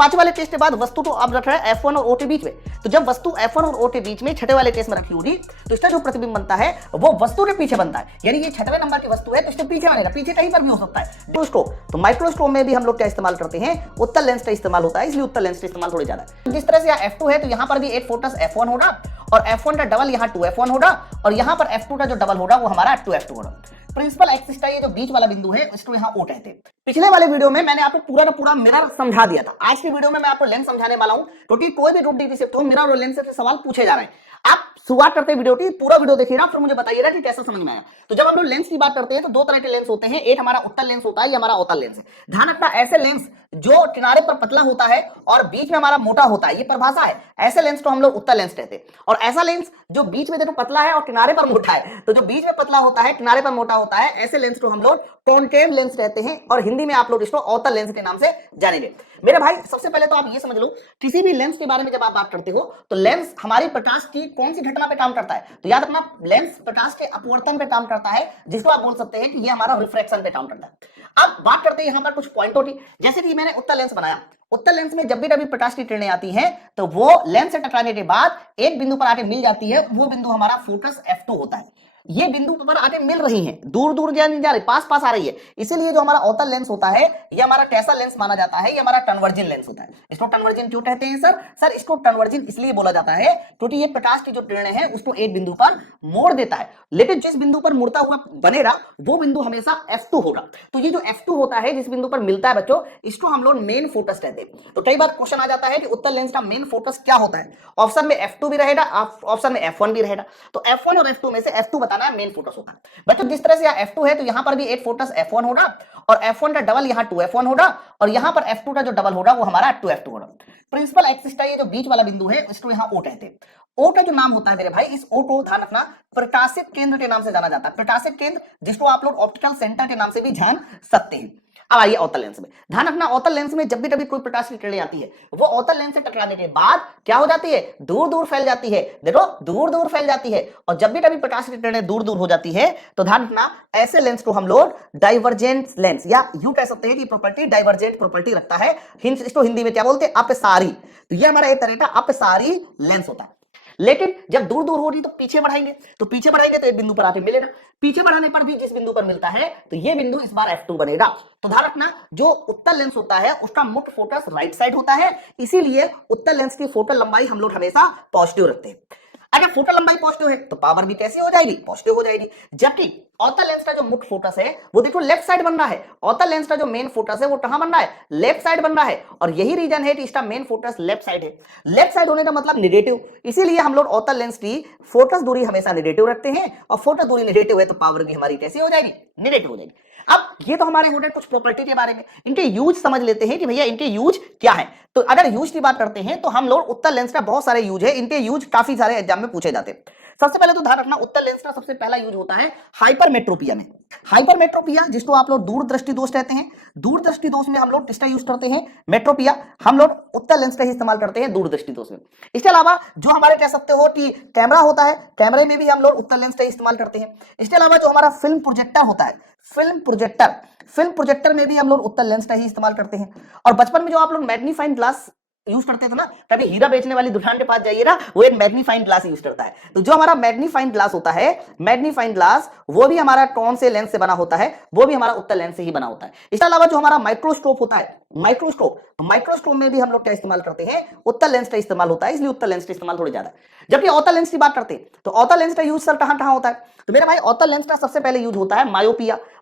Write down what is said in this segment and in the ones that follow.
पांचवे वाले टेस्ट के बाद वस्तु तो अब रख रहा है F1 और O के बीच में, तो जब वस्तु F1 और O के बीच में छठे वाले टेस्ट में रखी होगी तो इसका जो प्रतिबिंब बनता है वो वस्तु के पीछे बनता है, यानी ये छठवें नंबर की वस्तु है तो इसके पीछे बनेगा, पीछे कहीं पर भी हो सकता है। माइक्रोस्कोप, तो माइक्रोस्कोप में भी हम लोग क्या इस्तेमाल करते हैं, उत्तल लेंस का इस्तेमाल होता है, इसलिए उत्तल लेंस का इस्तेमाल थोड़ी ज्यादा है। जिस तरह से यहाँ F2 है तो यहाँ पर भी एक फोकस F1 होगा और F1 का डबल यहाँ 2F1 होगा और यहाँ पर F2 का जो डबल होगा वो हमारा 2F2 होगा। प्रिंसिपल एक्सिस का ये जो बीच वाला बिंदु है इसको यहाँ O कहते हैं। पिछले वाले वीडियो में मैंने आपको पूरा का पूरा मिरर समझा दिया था। आज की वीडियो में मैं आपको लेंस समझाने वाला हूँ, क्योंकि कोई भी ग्रुप डी से तो मिरर और लेंस से सवाल पूछे जा रहे हैं। आप शुरुआत करते वीडियो की पूरा वीडियो देखिएगा, फिर मुझे बताइएगा कि कैसा समझ में आया। तो जब हम लोग लेंस की बात करते हैं तो दो तरह के लेंस होते हैं, एक हमारा उत्तल लेंस होता है, ये हमारा अवतल लेंस है। ध्यान रखना, ऐसे लेंस जो किनारे पर पतला होता है और बीच में हमारा मोटा होता है, ये परिभाषा है, ऐसे लेंस को हम लोग उत्तल लेंस कहते हैं। और ऐसा लेंस जो बीच में देखो पतला है और किनारे पर मोटा है, तो जो बीच में पतला होता है किनारे पर मोटा होता है, ऐसे लेंस को हम लोग कॉन्केव लेंस कहते हैं और हिंदी में आप लोग इसको अवतल लेंस के नाम से जानेंगे। मेरे भाई सबसे पहले तो आप ये समझ लो, किसी भी लेंस के बारे में जब आप बात करते हो तो लेंस हमारी प्रकाश की कौन सी घटना पे काम करता है, तो याद रखना लेंस प्रकाश के अपवर्तन पे काम करता है, जिसको आप बोल सकते हैं कि ये हमारा रिफ्रैक्शन पे काम करता है। अब बात करते हैं यहाँ पर कुछ पॉइंटों की, जैसे कि मैंने उत्तल लेंस बनाया, उत्तल लेंस में जब भी कभी प्रकाश की किरणें आती हैं तो वो लेंस से टकराने के बाद एक बिंदु पर आके मिल जाती है, वो बिंदु हमारा फोकस F2 होता है। ये बिंदु पर आके मिल रही हैं, दूर दूर जा नहीं जा रही, पास पास आ रही है, इसीलिए जो हमारा अवतल लेंस होता है ये हमारा कैसा लेंस माना जाता है, ये हमारा कन्वर्जिन लेंस होता है। इसको कन्वर्जिन क्यों कहते हैं सर इसको कन्वर्जिन इसलिए बोला जाता है क्योंकि ये प्रकाश की जो किरणें हैं उसको एक बिंदु पर मोड़ देता है, लेकिन जिस बिंदु पर मुड़ता हुआ बनेगा वो बिंदु हमेशा F2 होगा। तो ये जो F2 होता है जिस बिंदु पर मिलता है बच्चों, इसको हम लोग मेन फोकस कहते हैं। तो कई बार क्वेश्चन आ जाता है कि उत्तल लेंस का मेन फोकस क्या होता है, ऑप्शन में F2 भी रहेगा, ऑप्शन में F1 भी रहेगा, तो F1 और F2 में से F2 बताना है मेन फोकस होता है। बच्चों जिस तरह से यहाँ F2 है तो यहाँ पर भी एक फोकस F1 होगा और F1 का डबल यहाँ 2F1 होगा और यहाँ पर F2 का जो डबल होगा वो हमारा 2F2 होगा। प्रिंसिपल एक्सिस का ये जो बीच वाला बिंदु है इसको यहाँ O कहते हैं। O का जो नाम होता है मेरे भाई, इस O को ध्यान रखना प्रकाशित केंद्र के नाम से जाना जाता है। प्रकाशित केंद्र जिसको आप लोग ऑप्टिकल सेंटर के नाम से भी जान सकते हैं। अब आइए अवतल लेंस में, ध्यान रखना अवतल लेंस में जब भी कभी कोई प्रकाश की किरणें आती है वो अवतल लेंस से टकराने के बाद क्या हो जाती है, दूर दूर फैल जाती है। देखो दूर दूर फैल जाती है, और जब भी कभी प्रकाश की किरणें दूर दूर हो जाती है तो ध्यान रखना ऐसे लेंस को हम लोग डाइवर्जेंट लेंस या यूं कह सकते हैं कि प्रॉपर्टी डाइवर्जेंट प्रॉपर्टी रखता है। इसको हिंदी में क्या बोलते हैं, अपसारी। तो ये हमारा एक तरह का अपसारी लेंस होता है। लेकिन जब दूर दूर हो रही तो पीछे बढ़ाएंगे, तो पीछे बढ़ाएंगे तो एक बिंदु पर आके मिलेगा, पीछे बढ़ाने पर भी जिस बिंदु पर मिलता है तो ये बिंदु इस बार F2 बनेगा। तो ध्यान रखना जो उत्तल लेंस होता है उसका मुख्य फोकस राइट साइड होता है, इसीलिए उत्तल लेंस की फोकल लंबाई हम लोग हमेशा पॉजिटिव रखते हैं। अगर फोकल लंबाई पॉजिटिव है तो पावर भी कैसी हो जाएगी, पॉजिटिव हो जाएगी। जबकि अवतल लेंस का जो मुख्य फोकस है वो देखो लेफ्ट साइड बन रहा है, अवतल लेंस का जो मेन फोकस है वो कहां बन रहा है, लेफ्ट साइड बन रहा है, और यही रीजन है कि इसका मेन फोकस लेफ्ट साइड है। लेफ्ट साइड होने का मतलब नेगेटिव, इसीलिए हम लोग अवतल लेंस की फोकस दूरी हमेशा नेगेटिव रखते हैं, और फोकस दूरी नेगेटिव है तो पावर भी हमारी कैसी हो जाएगी, नेगेटिव हो जाएगी। अब ये तो हमारे हो गए कुछ प्रॉपर्टी के बारे में, इनके यूज समझ लेते हैं कि भैया इनके यूज क्या है। तो अगर यूज की बात करते हैं तो हम लोग उत्तल लेंस का बहुत सारे यूज है, इनके यूज काफी सारे एग्जाम में पूछे जाते हैं। सबसे पहले तो ध्यान रखना उत्तल लेंस का सबसे पहला यूज होता है हाइपरमेट्रोपिया में। हाइपरमेट्रोपिया जिसको आप लोग दूरदृष्टि दोष कहते हैं, दूरदृष्टि दोष में हम लोग किसका यूज करते हैं, मेट्रोपिया, हम लोग उत्तल लेंस का ही इस्तेमाल करते हैं दूरदृष्टि दोष में। इसके अलावा जो हमारे कह सकते हो कि कैमरा होता है, कैमरे में भी हम लोग उत्तल लेंस का इस्तेमाल करते हैं। इसके अलावा जो हमारा फिल्म प्रोजेक्टर होता है, फिल्म प्रोजेक्टर में भी हम लोग उत्तल लेंस का ही इस्तेमाल करते हैं। और बचपन में जो आप लोग मैग्नीफाइंग ग्लास यूज करते थे ना, कभी हीरा बेचने वाली दुकान के पास जाइए ना, वो एक मैग्नीफाइंग ग्लास यूज करता है। तो जो हमारा मैग्नीफाइंग ग्लास होता है, मैग्नीफाइंग ग्लास वो भी हमारा कौन से लेंस से बना होता है, वो भी हमारा उत्तल लेंस से ही बना होता है। इसके अलावा जो हमारा माइक्रोस्कोप होता है, माइक्रोस्कोप में भी हम लोग क्या इस्तेमाल करते हैं, उत्तल लेंस का इस्तेमाल होता है, इसलिए उत्तल लेंस का इस्तेमाल थोड़ी ज्यादा। जबकि अवतल लेंस की बात करते हैं तो अवतल लेंस का यूज सर कहां कहां होता है, तो मेरे भाई अवतल लेंस का सबसे पहले यूज होता है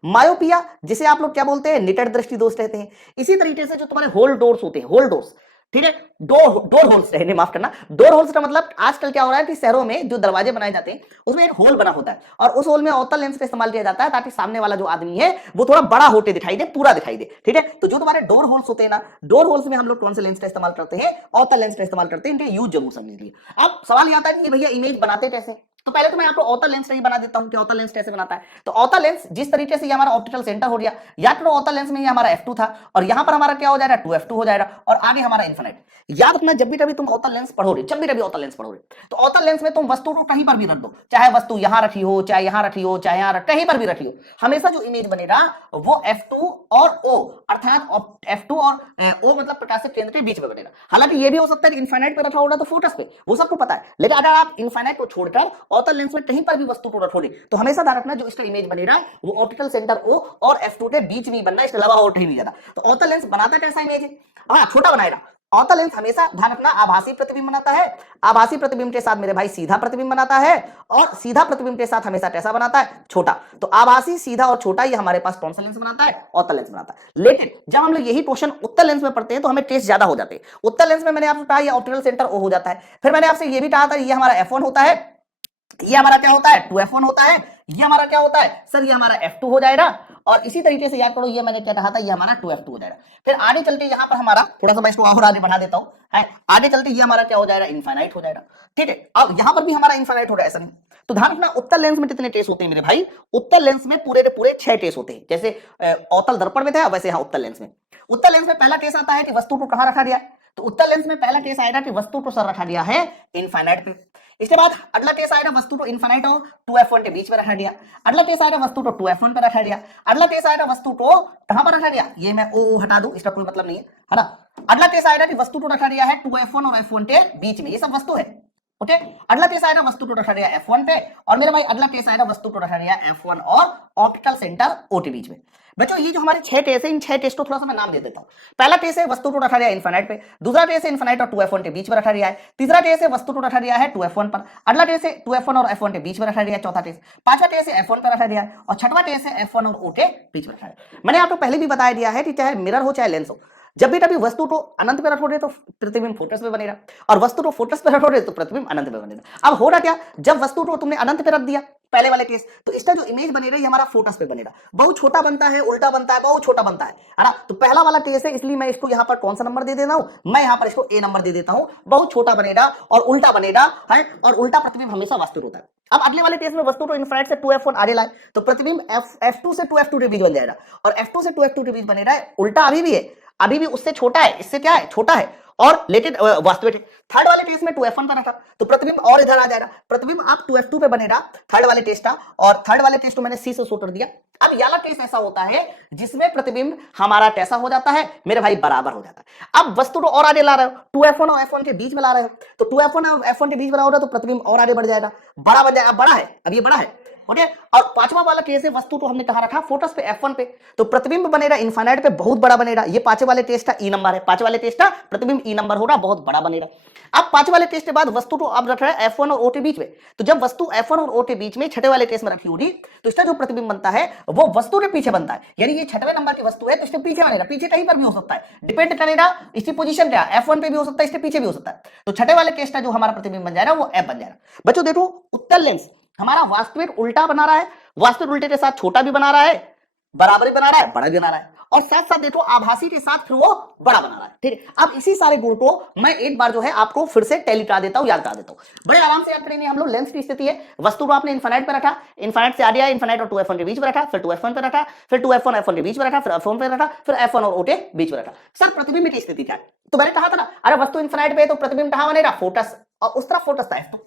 मायोपिया, जिसे आप लोग क्या बोलते हैं, निकट दृष्टि दोष कहते हैं। इसी तरीके से जो तुम्हारे होल डोर्स होते हैं, होल डोर्स, ठीक है, डोर होल्स रहने, माफ करना, डोर होल्स का मतलब आजकल क्या हो रहा है कि शहरों में जो दरवाजे बनाए जाते हैं उसमें एक होल बना होता है, और उस होल में अवतल लेंस का इस्तेमाल किया जाता है ताकि सामने वाला जो आदमी है वो थोड़ा बड़ा होते दिखाई दे, पूरा दिखाई दे, ठीक है। तो जो तुम्हारे डोर होल्स होते हैं ना, डोर होल्स में हम लोग कौन से लेंस का इस्तेमाल करते हैं, अवतल लेंस का इस्तेमाल करते हैं। इनके यूज जरूर समझ लीजिए। अब सवाल ये आता है कि भैया इमेज बनाते कैसे, तो पहले तो मैं आपको अवतल लेंस नहीं बना देता हूं कि अवतल लेंस कैसे बनाता है। तो अवतल लेंस जिस तरीके से ये हमारा ऑप्टिकल सेंटर हो गया, या तो अवतल लेंस में ये हमारा F2 था और यहां पर हमारा क्या हो जाएगा 2F2 हो जाएगा और आगे हमारा इनफिनिट। याद रखना जब भी कभी तुम अवतल लेंस पढ़ोगे, जब भी कभी अवतल लेंस पढ़ोगे तो अवतल लेंस में तुम वस्तु को कहीं पर भी रख दो, चाहे वस्तु यहां रखी हो, चाहे यहां रखी हो, चाहे यहां कहीं पर भी रखी हो, हमेशा जो इमेज बनेगा वो F2 और O अर्थात F2 और O मतलब प्रकाशित केंद्र के बीच में बनेगा। हालांकि ये भी हो सकता है कि इनफिनिट पे रखा होगा तो फोकस पे, वो सबको पता है, लेकिन अगर आप इनफिनिट को छोड़कर अवतल लेंस में कहीं पर भी वस्तु को रखोगे तो हमेशा ध्यान रखना जो इसका इमेज बनेगा वो ऑप्टिकल सेंटर O और F2 के बीच में बनना है, इसके अलावा और कहीं नहीं जाता। तो अवतल लेंस बनाता कैसा इमेज है? हाँ, छोटा बनाएगा। अवतल लेंस हमेशा ध्यान रखना आभासी प्रतिबिंब बनाता है, आभासी प्रतिबिंब के साथ मेरे भाई सीधा प्रतिबिंब बनाता है और सीधा प्रतिबिंब के साथ हमेशा कैसा बनाता है? छोटा। तो आभासी, सीधा और छोटा ये हमारे पास कौन सा लेंस बनाता है? अवतल लेंस बनाता है। लेकिन जब हम लोग यही क्वेश्चन उत्तल लेंस में पढ़ते हैं तो हमें टेस्ट ज्यादा हो जाते हैं। उत्तल लेंस में मैंने आपसे कहा ये ऑप्टिकल सेंटर O हो जाता है, फिर मैंने आपसे ये भी कहा था ये हमारा F1 होता है, ये हमारा क्या होता है 2F1 होता है, ये हमारा क्या होता है सर ये हमारा F2 हो जाएगा और इसी तरीके से याद करो ये मैंने क्या कहा था ये हमारा 2F2 हो जाएगा। फिर आगे चलते यहाँ पर हमारा थोड़ा सा मैं इसको और आगे बढ़ा देता हूँ, आगे चलते ये हमारा क्या हो जाएगा इनफाइनाइट हो जाएगा। ठीक है, अब यहाँ पर भी हमारा इनफाइनाइट हो जाएगा, ऐसा नहीं। तो ध्यान रखना उत्तल लेंस में कितने टेस्ट होते हैं मेरे भाई? उत्तल लेंस में पूरे के पूरे 6 टेस्ट होते हैं। जैसे अवतल दर्पण में था वैसे यहाँ उत्तल लेंस में। उत्तल लेंस में पहला टेस्ट आता है कि वस्तु को कहाँ रखा गया है, तो उत्तल लेंस में पहला टेस्ट आएगा कि वस्तु को सर रखा गया है इनफाइनाइट पे। इसके बाद अगला टेस्ट आएगा वस्तु को इनफिनिट और 2F1 के बीच में रखा गया। अगला टेस्ट आएगा वस्तु को 2F1 पर रखा गया। अगला टेस्ट आएगा वस्तु को कहां पर रखा गया, ये मैं O हटा दूं, इसका कोई मतलब नहीं है ना। अगला टेस्ट आएगा कि वस्तु को रखा गया है 2F1 और F1 के बीच में, ये सब वस्तु है। ओके, अगला केस आएगा वस्तु को रखा गया F1 पे और मेरे भाई अगला केस आएगा वस्तु को रखा गया F1 और ऑप्टिकल सेंटर O के बीच में। बच्चों ये जो हमारे 6 टेस्ट है, इन 6 टेस्ट को थोड़ा सा मैं नाम दे देता हूं। पहला टेस्ट है वस्तु को रखा गया इनफिनिट पे, दूसरा टेस्ट है इनफिनिट और 2F1 के बीच में रखा गया है, तीसरा टेस्ट है वस्तु को रखा गया है 2F1 पर, अगला टेस्ट है 2F1 और F1 के बीच में रखा गया है, चौथा टेस्ट, पांचवा टेस्ट है F1 पर रखा गया है और छठवां टेस्ट है F1 और O के बीच में रखा है। मैंने आपको पहले भी बताया दिया है कि चाहे मिरर हो चाहे लेंस हो, जब भी कभी वस्तु को अनंत पे रखोगे तो प्रतिबिंब फोकस पे बनेगा और वस्तु को फोकस पे रखोगे तो प्रतिबिंब अनंत पे बनेगा। अब हो रहा क्या, जब वस्तु को तुमने अनंत पे रख दिया पहले वाले केस, तो इसका जो इमेज बनेगा ये हमारा फोकस पे बनेगा, बहुत छोटा बनता है, उल्टा बनता है, बहुत छोटा बनता है ना। तो पहला वाला केस है, इसलिए मैं इसको यहाँ पर कौन सा नंबर दे देता हूँ, मैं यहाँ पर इसको A नंबर दे देता हूँ। बहुत छोटा बनेगा और उल्टा बनेगा है, और उल्टा प्रतिबिंब हमेशा वास्तविक होता है। अब अगले वाले केस में वस्तु को इनफिनिट से 2F1 आगे लाए तो प्रतिबिंब F2 से 2F2 के बीच बन जाएगा और F2 से 2F2 के बीच बनेगा, उल्टा अभी भी है, अभी भी उससे छोटा है, इससे क्या है छोटा है और लेकिन वास्तविक। थर्ड वाले टेस्ट में 2F1 पर रखा तो प्रतिबिंब और इधर आ जाएगा, प्रतिबिंब आप 2F2 पे बनेगा थर्ड वाले टेस्ट का, और थर्ड वाले टेस्ट को मैंने C से शो कर दिया। अब ये वाला टेस्ट ऐसा होता है जिसमें प्रतिबिंब हमारा कैसा हो जाता है मेरे भाई, बराबर हो जाता है। अब वस्तु को और आगे ला रहे हो, 2F1 और F1 के बीच में ला रहे हो, तो 2F1 और F1 के बीच में होगा तो प्रतिबिंब और आगे बढ़ जाएगा, बड़ा बन जाएगा, बड़ा है, अब ये बड़ा है। ओके, और पांचवा वाला केस है वस्तु को हमने कहा रखा फोकस पे F1 पे, तो प्रतिबिंब बनेगा इनफिनिट पे, बहुत बड़ा बनेगा। ये पांचवे वाले टेस्ट का E नंबर है, पांचवे वाले टेस्ट का प्रतिबिंब E नंबर होगा, बहुत बड़ा बनेगा। अब पांचवे वाले टेस्ट के बाद वस्तु को अब रख रहा है F1 और O के बीच में, तो जब वस्तु F1 और O के बीच में छठे वाले टेस्ट में रखी होगी तो इसका जो प्रतिबिंब बनता है वो वस्तु के पीछे बनता है, यानी ये छठवें नंबर की वस्तु है तो इसके पीछे बनेगा, पीछे कहीं पर भी हो सकता है, डिपेंड करेगा इसकी पोजीशन क्या, F1 पे भी हो सकता है, इसके पीछे भी हो सकता है। तो छठे वाले टेस्ट का जो हमारा प्रतिबिंब बन जाएगा वो F बन जाएगा। बच्चों देखो उत्तल लेंस हमारा वास्तविक उल्टा बना रहा है, वास्तविक उल्टे के साथ छोटा भी बना रहा है, बराबरी बना रहा है, बड़ा भी बना रहा है, और साथ साथ देखो आभासी के साथ फिर वो बड़ा बना रहा है। ठीक है, अब इसी सारे गुण को मैं एक बार जो है आपको फिर से टैली करा देता हूं, याद करा देता हूं, बड़े आराम से याद करेंगे हम लोग। लेंस की स्थिति है, वस्तु को आपने इनफिनिट पे रखा, इनफिनिट से आ गया इनफिनिट और 2F1 के बीच में रखा, फिर 2F1 पे रखा, फिर 2F1 F1 के बीच में रखा, फिर F1 पे रखा, फिर F1 और O के बीच में रखा। सर प्रतिबिंब की स्थिति क्या है, तो मैंने कहा था ना, अरे वस्तु इनफिनिट पे तो प्रतिबिंब कहां बनेगा, फोकस, और उस तरफ फोकस था F2।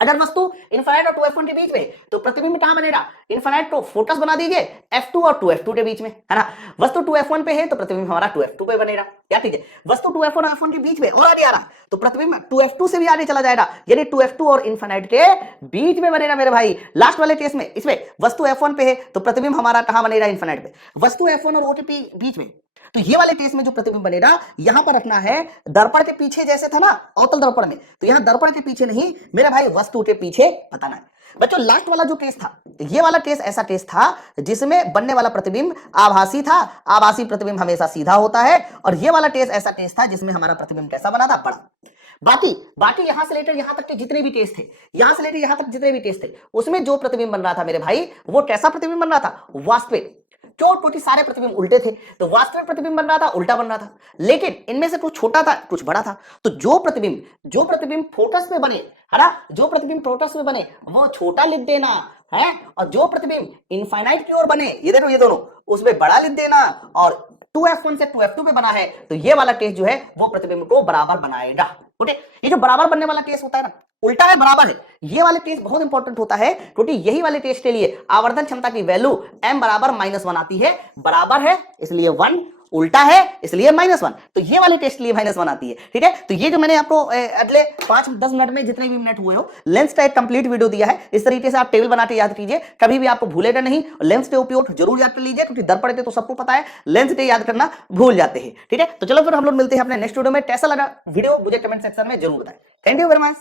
अगर वस्तु इनफिनिट और 2F1 के बीच में तो प्रतिबिंब कहां बनेगा, इनफिनिट को फोकस बना दीजिए F2 और 2F2 के बीच में, है ना। वस्तु 2F1 पे है तो प्रतिबिंब हमारा 2F2 पे बनेगा, क्या ठीक है। वस्तु 2F1 और F1 के बीच में और आगे आ रहा तो प्रतिबिंब 2F2 से भी आगे चला जाएगा, यानी 2F2 और इनफिनिट के बीच में बनेगा मेरे भाई। लास्ट वाले केस में इसमें वस्तु F1 पे है तो प्रतिबिंब हमारा कहां बनेगा, इनफिनिट पे। वस्तु F1 और O के बीच में, तो ये वाले केस में जो प्रतिबिंब बनेगा यहां पर रखना है दर्पण के पीछे, जैसे था ना अवतल दर्पण में, तो यहां दर्पण के पीछे नहीं मेरे भाई, वस्तु के पीछे बताना है। बच्चों लास्ट वाला जो केस था, ये वाला केस ऐसा केस था जिसमें बनने वाला प्रतिबिंब आभासी था, आभासी प्रतिबिंब हमेशा सीधा होता है, और ये वाला केस ऐसा केस था जिसमें हमारा प्रतिबिंब कैसा बना था, बड़ा। बाकी यहां से लेकर यहां तक के जितने भी टेस्ट थे, यहां से लेकर यहां तक जितने भी टेस्ट थे, उसमें जो प्रतिबिंब बन रहा था मेरे भाई वो कैसा प्रतिबिंब बन रहा था, वास्तविक। क्योंकि सारे प्रतिबिंब उल्टे थे, तो वास्तविक प्रतिबिंब बन रहा था उल्टा बन रहा था। लेकिन इनमें से कुछ छोटा था कुछ बड़ा था, तो जो प्रतिबिंब फोकस में बने, है ना, जो प्रतिबिंब फोकस में बने वो छोटा लिख देना है, और जो प्रतिबिंब इनफाइनाइट की ओर बने, ये देखो ये दोनों, उसमें बड़ा लिख देना। और 2f1 से 2f2 पे बना है, तो ये वाला टेस्ट जो है वो प्रतिबिंब को बराबर बनाएगा। ओके, ये जो बराबर बनने वाला टेस्ट होता है ना, उल्टा है बराबर है, ये वाले टेस्ट बहुत इंपॉर्टेंट होता है, क्योंकि यही वाले टेस्ट के लिए आवर्धन क्षमता की वैल्यू m बराबर -1 आती है। बराबर है इसलिए 1, उल्टा है इसलिए -1, तो ये वाले टेस्ट के लिए -1 आती है। ठीक है, तो ये जो मैंने आपको अगले 5-10 मिनट में जितने भी मिनट हुए हो, लेंस का एक कंप्लीट वीडियो दिया है, इस तरीके से आप टेबल बना के याद कीजिए, कभी भी आपको भूलेगा नहीं। लेंस के उपयोग जरूर याद कर लीजिए, क्योंकि दर्पण थे तो सबको पता है, लेंस के याद करना भूल जाते हैं। ठीक है, तो चलो फिर हम लोग मिलते हैं अपने नेक्स्ट वीडियो में। कैसा लगा वीडियो मुझे कमेंट सेक्शन में जरूर बताएं। Thank you very much.